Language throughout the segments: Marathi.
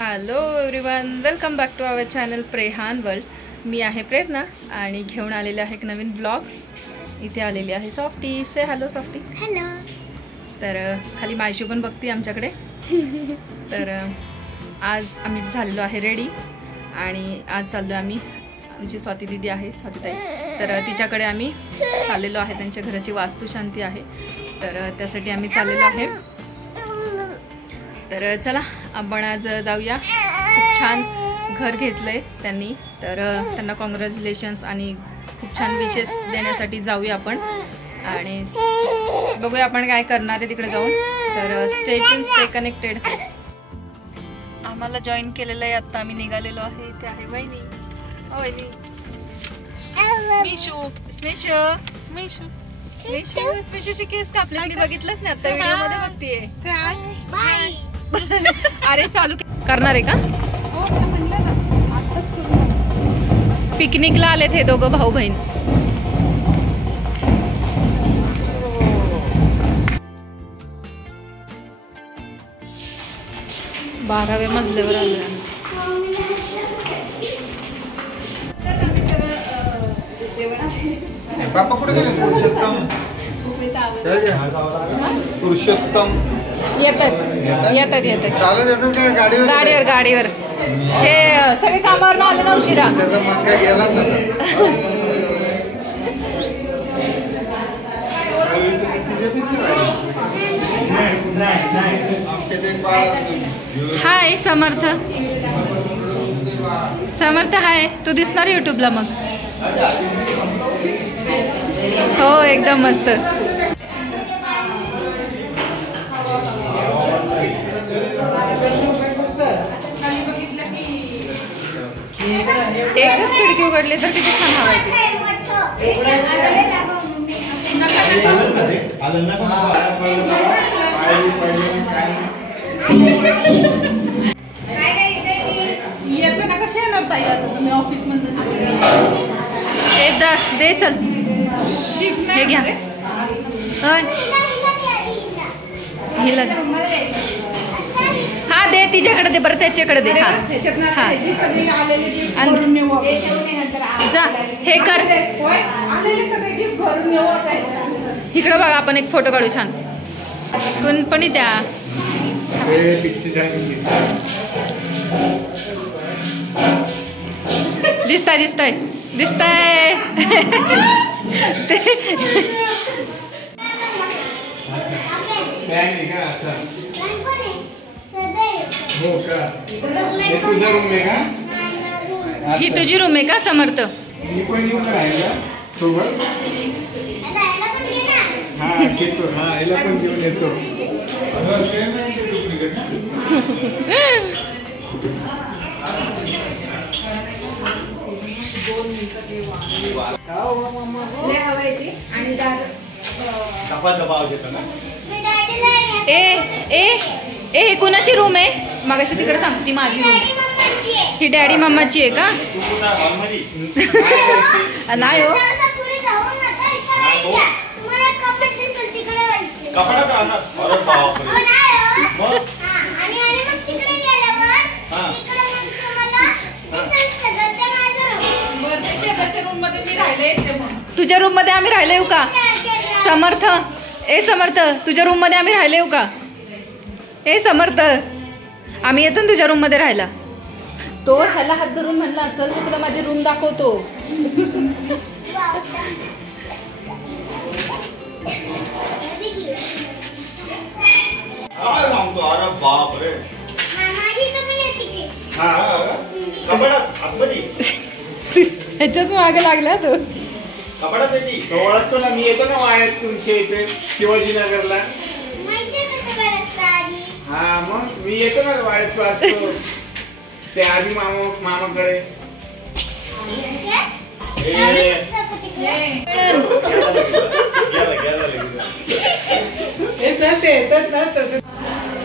Hello everyone, welcome back to our channel Prehan world. मी आहे प्रेरणा आणि घेऊन आलेले आहे एक नवीन ब्लॉग. इथे आलेली आहे सॉफ्टी. से हॅलो सॉफ्टी. हॅलो. तर खाली मायशी पण बघते आमच्याकडे. तर आज आम्ही झालेलो आहे रेडी आणि आज चाललो आम्ही. आमची स्वाती दीदी आहे, स्वातीताई, तर तिच्याकडे आम्ही चाललेलो आहे. त्यांच्या घराची वास्तुशांती आहे, तर त्यासाठी आम्ही चाललेलो आहे. तर चला आपण आज जाऊया. खूप छान घर घेतलंय त्यांनी, तर त्यांना कॉंग्रॅच्युलेशन्स आणि खूप छान विशेष देण्यासाठी जाऊया आपण आणि बघूया आपण काय करणार आहे तिकडे जाऊन. तर स्टे ट्यून, स्टे कनेक्टेड. आम्हाला जॉईन केलेलं आहे, आता आम्ही निघालेलो आहे. इथे आहे वहिनी. वहिनी स्मिशू, स्मिशू, स्मिशू, स्मिशू, स्मिशूची केस कापले. मी बघितलंच नाही, आता व्हिडिओ मध्ये बघतेय. अरे चालू करणार आहे का? पिकनिकला आलेत हे दोघं भाऊ बहीण. बाराव्या मजल्यावर आलोय. पापा कुठे गेले? पुरुषोत्तम येतात येतात येतात चालत येतात काय? गाडीवर गाडीवर गाडीवर. हे सगळे कामावर आले ना उशिरा. त्याचा मग काय गेलाच हाय समर्थ. समर्थ हाय. तू दिसणार युट्यूबला मग. हो एकदम मस्त. एकच खिडकी उघडली तर किती छान हवा येते. कसे येणार ताई आता तुम्ही ऑफिस मधून? दे चल, हे घ्या. हा दे, तिच्याकडे दे बरं, त्याच्याकडे दे. हा हा जा, हे कर. इकडं बघा, आपण एक फोटो काढू छान. कोण पण द्या. दिसताय दिसताय दिसताय. ही तुझी रूम आहे का समर्थ? ए कुणाची रूम आहे? मगाशी तिकडे सांगते माझी रूम. ही डॅडी मम्माची आहे का? नाही हो. तुझ्या रूम मध्ये आम्ही राहिले येऊ का समर्थ? ए समर्थ, तुझ्या रूम मध्ये आम्ही राहिले येऊ का? ए समर्थ, आम्ही येतो ना तुझ्या रूम मध्ये राहायला. तो ह्याला हात धरून म्हणला, चल मी तुला माझी रूम दाखवतो. ह्याच्याच मागे लागला तो. ओळखतो ना मी, येतो ना वाड्यात तुमच्या इथे शिवाजीनगरला. हा मग मी येतो ना वाड्यात वाचतो ते आधी मामाकडे.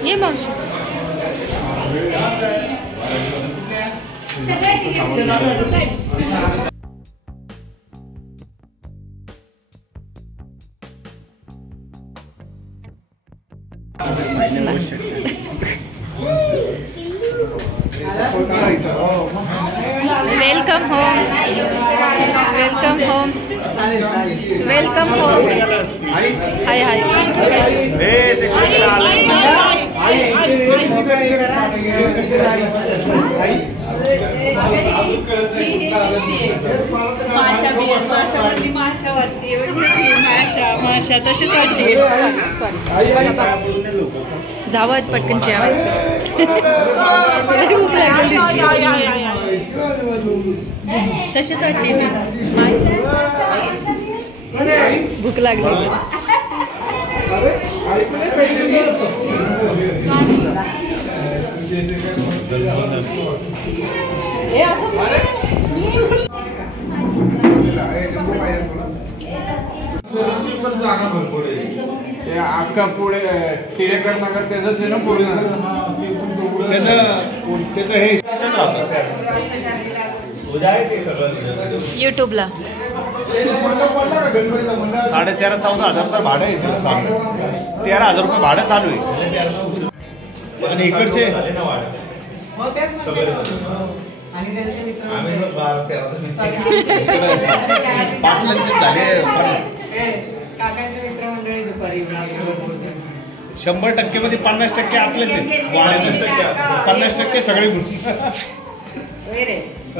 ये मावशी. Welcome home, welcome home, welcome home. Hi hi. माशा तशीच वाटते. जावं पटकन जेवायचं. तशीच वाटते. भूक लागली. आपका पुढे टिळेकर नगर त्याच आहे ना पूर्ण युट्यूबला 13,000 तर भाडं आहे. 13,000 रुपये भाडं चालू आहे. आणि इकडचे काकांचे मित्रमंडळी दुपारी 100% मध्ये 50% आपलेच आहे. 50% सगळे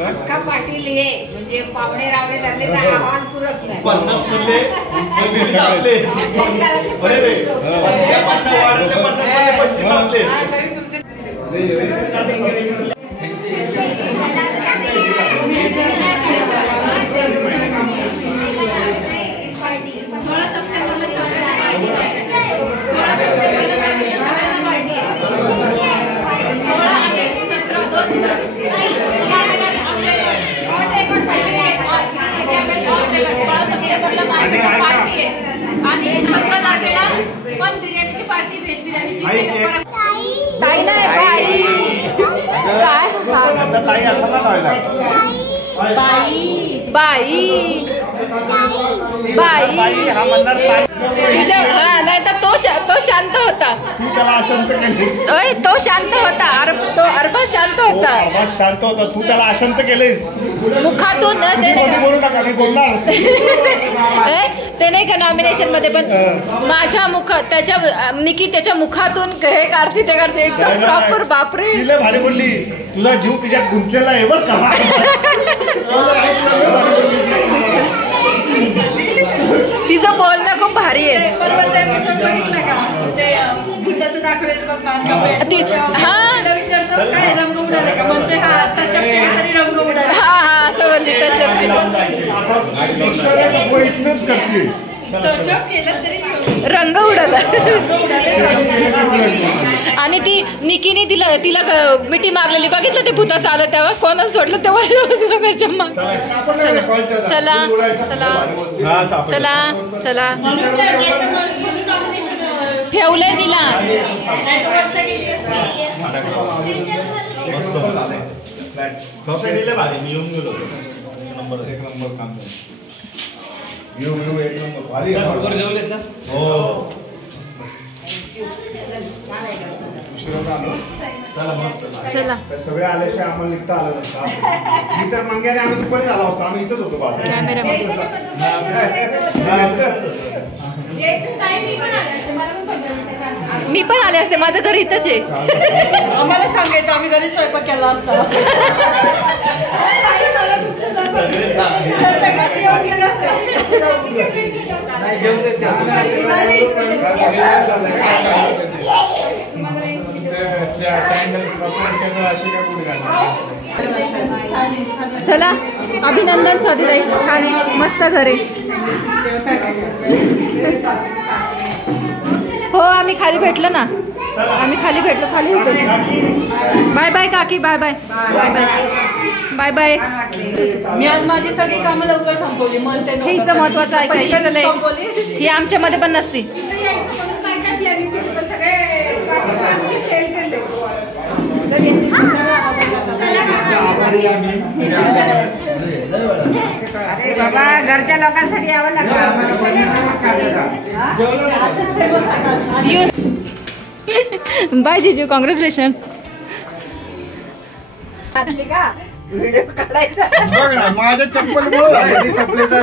अख्खा पाटील हे म्हणजे पाहुणे रावणे धरले तर आव्हान पुरत नाही. 50 मध्ये आपले. नाही तर तो शांत होता. तो शांत होता. तो अर्बा शांत होता. शांत होता. तू त्याला अशांत केलेस मुखातून. बोलू नका मी बोलणार. ते नाही का नॉमिनेशन मध्ये पण माझ्या मुखात त्याच्या निकी त्याच्या मुखातून हे काढते ते काढते एकदम प्रॉपर. बापरे तिला भारी बोलली. तुझा जीव तिच्यात गुंतलेला आहे बरं का. तिचं बोलणं खूप भारी आहे. हा असं बोलली त्याच्यात. रंग उडाला. आणि ती निकीने तिला मिठी मारलेली बघितलं ते भूता चालत तेव्हा कोणाला सोडलं तेव्हा. चला चला चला चला ठेवलंय तिला. चला सगळे आल्याशिवाय आम्हाला निघता आलं नसतं. मी तर मंग्याने आम्ही दुपारी झाला होता. आम्ही इथंच होतो. कॅमेरा मी पण आले असते. माझं घर इथंच आहे. आम्हाला सांगायचं आम्ही घरी स्वयंपाक केला असता. चला अभिनंदन स्वातीताई. छान आहे. मस्त घर आहे. हो आम्ही खाली भेटलो ना. आम्ही खाली भेटलो. खाली होतो. बाय बाय काकी. Bye bye bye bye bye bye. मी आज माझी सगळी कामं लवकर संपवली. हिचं महत्वाचं आहे का? हिचं लय ही आमच्यामध्ये पण नसती. बाबा घरच्या लोकांसाठी यावं लागतं. बाय जीजू. कॉंग्रॅच्युलेशन. का व्हिडिओ काढायचा. बघ ना माझ्या चप्पल चप्पलेचा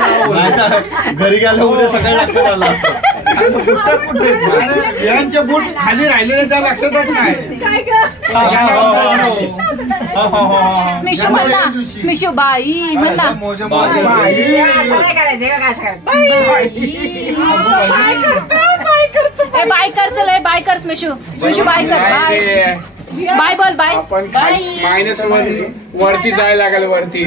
घरी गेलं उद्या सकाळी लक्षात आलं यांचे बूट खाली राहिलेले त्या लक्षातच नाही. स्मिशू म्हणला, स्मिशू बाई म्हणला. असं नाही करायचं, हे बघा, असं करायचं. बाय कर, चल बाय कर स्मिशू. स्मिशू बाय कर, बाय बाय बोल, बाय. आपण मायनस वरती जायला लागेल वरती.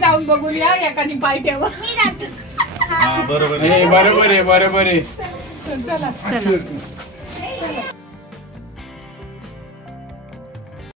जाऊन बघून या, एकाने पाय ठेवा. बरोबर आहे, बरोबर आहे. चला.